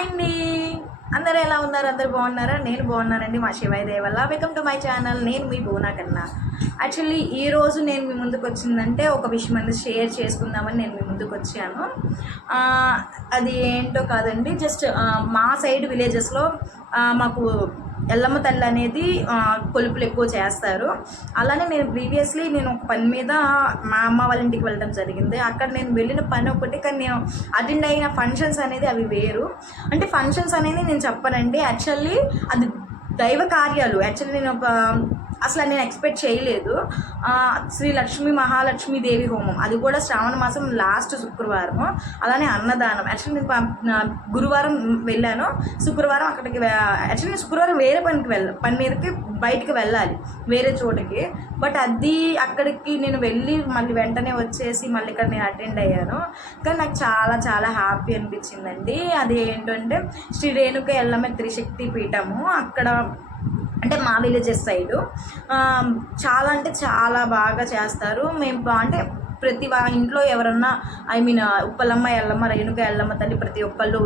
Hi అండి, అందరూ ఎలా ఉన్నారు? అందరూ బాగున్నారా? నేను బాగున్నానండి. మా శివయ్య దయ వల్ల. Welcome to my channel. నేను మీ భువనా కన్నా. యాక్చువల్లీ ఈరోజు నేను మీ ముందుకు వచ్చిందంటే ఒక విషయం అనేది షేర్ చేసుకుందామని నేను మీ ముందుకు వచ్చాను. అది ఏంటో కాదండి, జస్ట్ మా సైడ్ విలేజెస్లో మాకు ఎల్లమ్మ తల్లి అనేది కొలుపులు ఎక్కువ చేస్తారు. అలానే నేను ప్రీవియస్లీ ఒక పని మీద మా అమ్మ వాళ్ళ ఇంటికి వెళ్ళడం జరిగింది. అక్కడ నేను వెళ్ళిన పని ఒకటి, కానీ నేను అటెండ్ అయిన ఫంక్షన్స్ అనేది అవి వేరు. అంటే ఫంక్షన్స్ అనేది నేను చెప్పనండి, యాక్చువల్లీ అది దైవ కార్యాలు. యాక్చువల్లీ అసలు నేను ఎక్స్పెక్ట్ చేయలేదు. శ్రీ లక్ష్మీ మహాలక్ష్మి దేవి హోమం, అది కూడా శ్రావణ మాసం లాస్ట్ శుక్రవారం. అలానే అన్నదానం. యాక్చువల్లీ నేను గురువారం వెళ్ళాను, శుక్రవారం అక్కడికి యాక్చువల్లీ నేను శుక్రవారం వేరే పని మీదకి బయటికి వెళ్ళాలి, వేరే చోటకి. బట్ అది అక్కడికి నేను వెళ్ళి మళ్ళీ వెంటనే వచ్చేసి మళ్ళీ ఇక్కడ నేను అటెండ్ అయ్యాను. కానీ నాకు చాలా చాలా హ్యాపీ అనిపించిందండి. అది ఏంటంటే శ్రీ రేణుక ఎల్లమ్మ త్రిశక్తి పీఠము. అక్కడ అంటే మా విలేజెస్ సైడు చాలా అంటే చాలా బాగా చేస్తారు. మేము అంటే ప్రతి ఇంట్లో ఎవరన్నా ఉప్పలమ్మ ఎల్లమ్మ రేణుక ఎల్లమ్మ తల్లి ప్రతి ఒక్కళ్ళు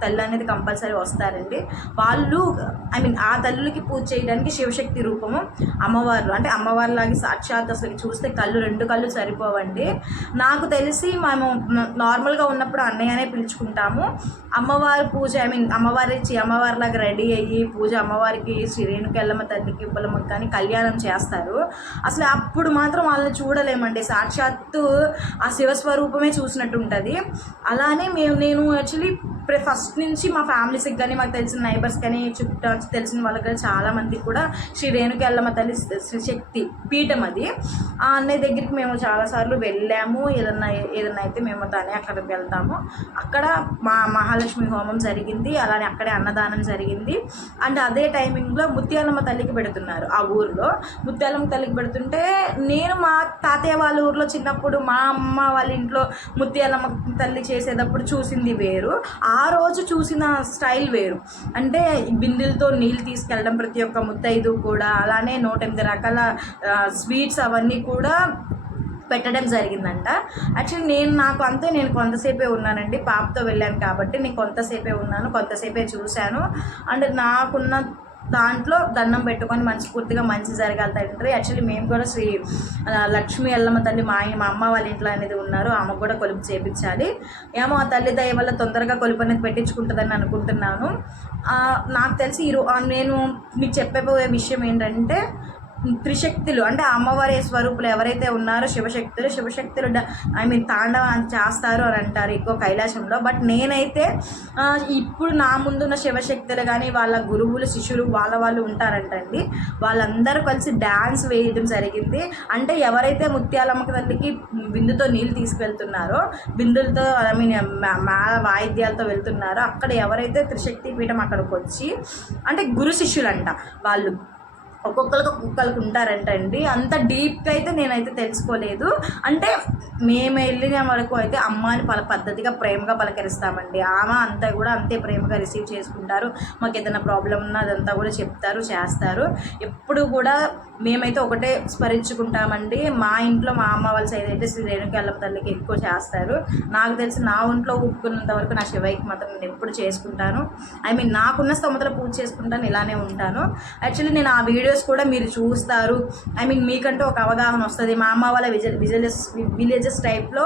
తల్లి అనేది కంపల్సరీ వస్తారండి. వాళ్ళు ఆ తల్లులకి పూజ చేయడానికి శివశక్తి రూపము అమ్మవారు. అంటే అమ్మవారిలాగా సాక్షాత్ అసలు చూస్తే రెండు కళ్ళు సరిపోవండి. నాకు తెలిసి మేము నార్మల్గా ఉన్నప్పుడు అన్నయ్యనే పిలుచుకుంటాము. అమ్మవారి పూజ అమ్మవారిలాగా రెడీ అయ్యి పూజ అమ్మవారికి శ్రీ రేణుక ఎల్లమ్మ తల్లికి ఉప్పలమ్మకి కానీ కళ్యాణం చేస్తారు. అసలు అప్పుడు మాత్రం వాళ్ళని చూడలేమండి, సాక్షాత్ ఆ శివస్వరూపమే చూసినట్టు ఉంటుంది. అలానే నేను యాక్చువల్లీ ఫస్ట్ నుంచి మా ఫ్యామిలీస్కి కానీ మాకు తెలిసిన నైబర్స్ కానీ చుట్టూ తెలిసిన వాళ్ళకి కానీ చాలామందికి కూడా శ్రీ రేణుక ఎల్లమ్మ తల్లి శ్రీశక్తి పీఠం అది. ఆ అన్నయ్య దగ్గరికి మేము చాలాసార్లు వెళ్ళాము. ఏదన్నా అయితే మేము దాన్ని అక్కడికి వెళ్తాము. అక్కడ మా మహాలక్ష్మి హోమం జరిగింది, అలానే అక్కడే అన్నదానం జరిగింది. అండ్ అదే టైమింగ్లో ముత్యాలమ్మ తల్లికి పెడుతున్నారు ఆ ఊరిలో. ముత్యాలమ్మ తల్లికి పెడుతుంటే నేను మా తాతయ్య వాళ్ళ ఊరిలో చిన్నప్పుడు మా అమ్మ వాళ్ళ ఇంట్లో ముత్యాలమ్మ తల్లి చేసేటప్పుడు చూసింది వేరు, ఆ రోజు చూసిన స్టైల్ వేరు. అంటే బిందెలతో నీళ్ళు తీసుకెళ్ళడం ప్రతి ఒక్క ముత్తైదు కూడా, అలానే 108 రకాల స్వీట్స్ అవన్నీ కూడా పెట్టడం జరిగిందంట. యాక్చువల్లీ నేను కొంతసేపే ఉన్నానండి, పాపతో వెళ్ళాను కాబట్టి నేను కొంతసేపే ఉన్నాను, కొంతసేపే చూశాను. అండ్ నాకున్న దాంట్లో దండం పెట్టుకొని మనస్ఫూర్తిగా మంచి జరగాలి తండ్రి. యాక్చువల్లీ మేము కూడా శ్రీ లక్ష్మీ ఎల్లమ్మ తల్లి మా అమ్మ వాళ్ళ ఇంట్లో అనేది ఉన్నారు, ఆమెకు కూడా కొలుపు చేయించాలి. ఏమో ఆ తల్లి దయ వల్ల తొందరగా కొలుపు అనేది పెట్టించుకుంటుందని అనుకుంటున్నాను. నాకు తెలిసి నేను మీకు చెప్పబోయే విషయం ఏంటంటే త్రిశక్తులు అంటే అమ్మవారి స్వరూపులు ఎవరైతే ఉన్నారో శివశక్తులు తాండవం చేస్తారు అని అంటారు ఎక్కువ కైలాసంలో. బట్ నేనైతే ఇప్పుడు నా ముందున్న శివశక్తులు కానీ వాళ్ళ గురువులు శిష్యులు వాళ్ళు ఉంటారంటండి, వాళ్ళందరూ కలిసి డ్యాన్స్ వేయడం జరిగింది. అంటే ఎవరైతే ముత్యాలమ్మ తల్లికి బిందుతో నీళ్ళు తీసుకెళ్తున్నారో, బిందులతో వాయిద్యాలతో వెళ్తున్నారో, అక్కడ ఎవరైతే త్రిశక్తి పీఠం అక్కడికి వచ్చి అంటే గురు శిష్యులు అంట వాళ్ళు ఒక్కొక్కరికి ఉంటారంటండి. అంత డీప్గా అయితే నేనైతే తెలుసుకోలేదు. అంటే మేము వెళ్ళిన వరకు అయితే అమ్మని పద్ధతిగా ప్రేమగా పలకరిస్తామండి. ఆమె అంతా కూడా అంతే ప్రేమగా రిసీవ్ చేసుకుంటారు. మాకు ఏదైనా ప్రాబ్లం ఉన్నా అదంతా కూడా చెప్తారు, చేస్తారు. ఎప్పుడు కూడా మేమైతే ఒకటే స్మరించుకుంటామండి. మా ఇంట్లో మా అమ్మ వాళ్ళ సైడ్ అయితే శ్రీ రేణుక ఎల్లమ్మ తల్లికి ఎక్కువ చేస్తారు. నాకు తెలిసి నా ఒంట్లో ఊపుకున్నంత వరకు నా శివయ్యకి మాత్రం నేను ఎప్పుడు చేసుకుంటాను. నాకున్న స్తోమతలో పూజ చేసుకుంటాను, ఇలానే ఉంటాను. యాక్చువల్లీ నేను ఆ వీడియోస్ కూడా మీరు చూస్తారు. మీకంటూ ఒక అవగాహన వస్తుంది. మా అమ్మ వాళ్ళ విలేజెస్ టైప్లో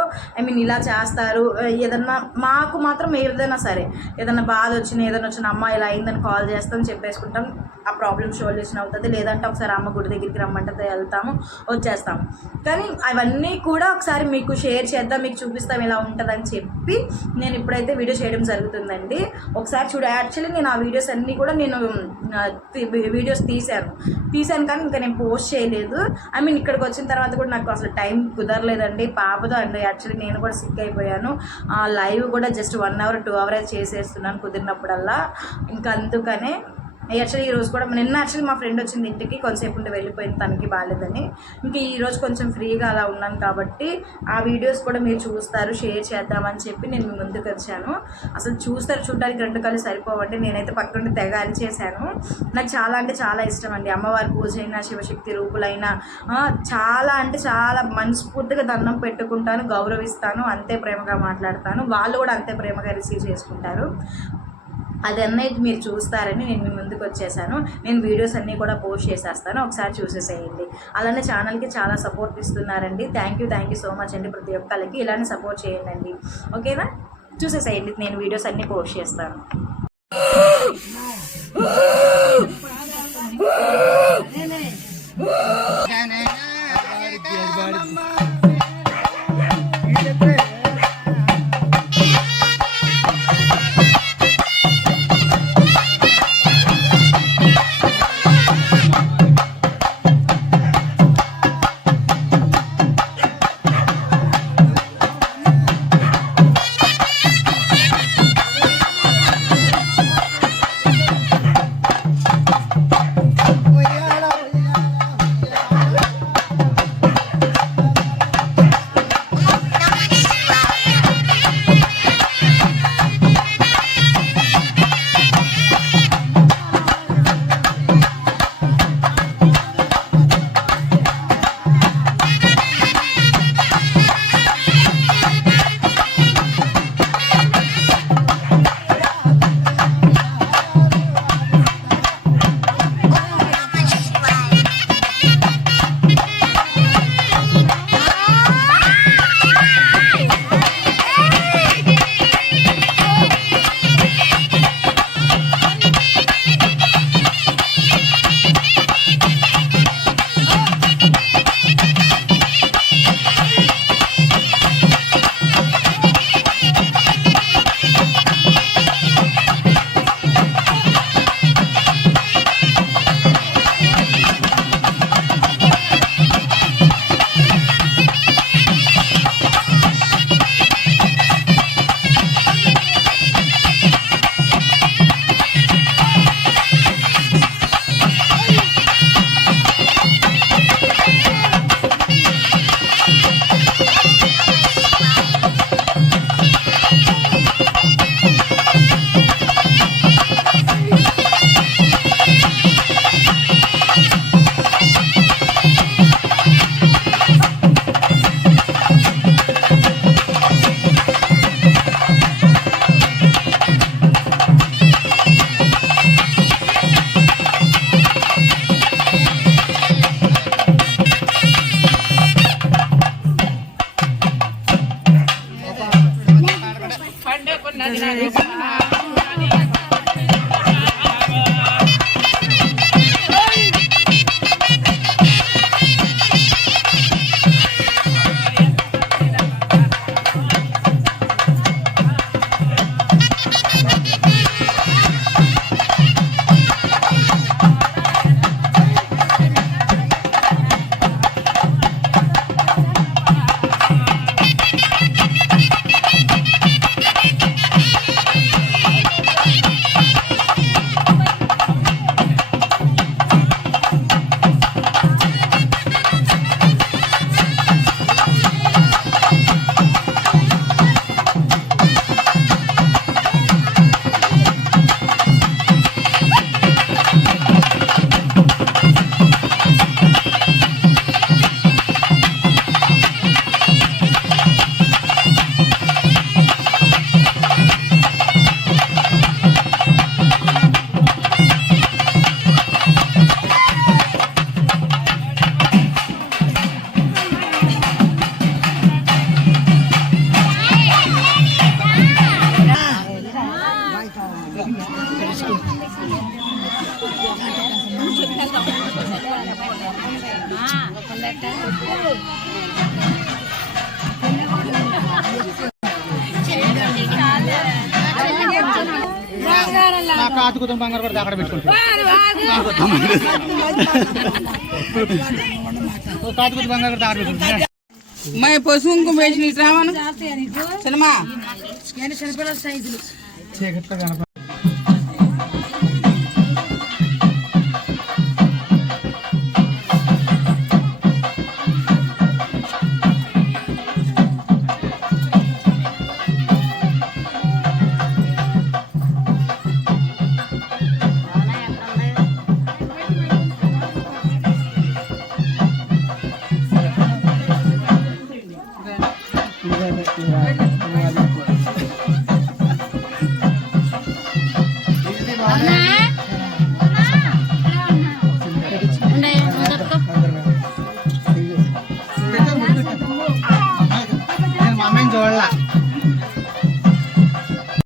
ఇలా చేస్తారు. ఏదన్నా మాకు మాత్రం ఏదైనా సరే, ఏదైనా బాధ ఏదైనా అమ్మ ఇలా అయిందని కాల్ చేస్తాం, చెప్పేసుకుంటాం, ఆ ప్రాబ్లమ్ సొల్యూషన్ అవుతుంది. లేదంటే ఒకసారి అమ్మ గుడి దగ్గరికి రమ్మంటే వెళ్తాము, వచ్చేస్తాము. కానీ అవన్నీ కూడా ఒకసారి మీకు షేర్ చేద్దాం, మీకు చూపిస్తాం ఇలా ఉంటుందని చెప్పి నేను ఇప్పుడైతే వీడియో చేయడం జరుగుతుందండి. ఒకసారి యాక్చువల్లీ నేను ఆ వీడియోస్ అన్నీ కూడా వీడియోస్ తీశాను కానీ ఇంకా నేను పోస్ట్ చేయలేదు. ఇక్కడికి వచ్చిన తర్వాత కూడా నాకు అసలు టైం కుదరలేదండి పాపతో. అండ్ యాక్చువల్లీ నేను కూడా సిక్ అయిపోయాను. లైవ్ కూడా జస్ట్ 1 hour 2 hours చేసేస్తున్నాను కుదిరినప్పుడల్లా. ఇంకా అందుకనే యాక్చువల్లీ ఈరోజు కూడా యాక్చువల్లీ మా ఫ్రెండ్ వచ్చింది ఇంటికి, కొంతసేపు ఉండి వెళ్ళిపోయింది, తనకి బాగాలేదని. ఇంకా ఈరోజు కొంచెం ఫ్రీగా అలా ఉన్నాను కాబట్టి ఆ వీడియోస్ కూడా మీరు చూస్తారు, షేర్ చేద్దామని చెప్పి నేను మీ ముందుకు వచ్చాను. అసలు చూడడానికి 2 కళ్ళు సరిపోవండి. నేనైతే పక్కనుండి తెగ చేశాను. నాకు చాలా అంటే చాలా ఇష్టం అండి. అమ్మవారి పూజ అయినా శివశక్తి రూపులైనా చాలా అంటే చాలా మనస్ఫూర్తిగా దండం పెట్టుకుంటాను, గౌరవిస్తాను, అంతే ప్రేమగా మాట్లాడతాను. వాళ్ళు కూడా అంతే ప్రేమగా రిసీవ్ చేసుకుంటారు. అదన్నది మీరు చూస్తారని నేను మీ ముందుకు వచ్చేసాను. నేను వీడియోస్ అన్నీ కూడా పోస్ట్ చేసేస్తాను, ఒకసారి చూసేసేయండి. అలానే ఛానల్కి చాలా సపోర్ట్ ఇస్తున్నారండి. థ్యాంక్ యూ సో మచ్ అండి. ప్రతి ఒక్కరికి ఇలానే సపోర్ట్ చేయండి, ఓకేనా? చూసేసేయండి, నేను వీడియోస్ అన్నీ పోస్ట్ చేస్తాను. కాతుకుతం బంగారు కూడా అక్కడ పెట్టుకుంటాం కాతుకుత బంగారు కూడా అక్కడ పెట్టుకుంటాం मैं पशुओं को बेचनी रावण सिनेमा చూడలా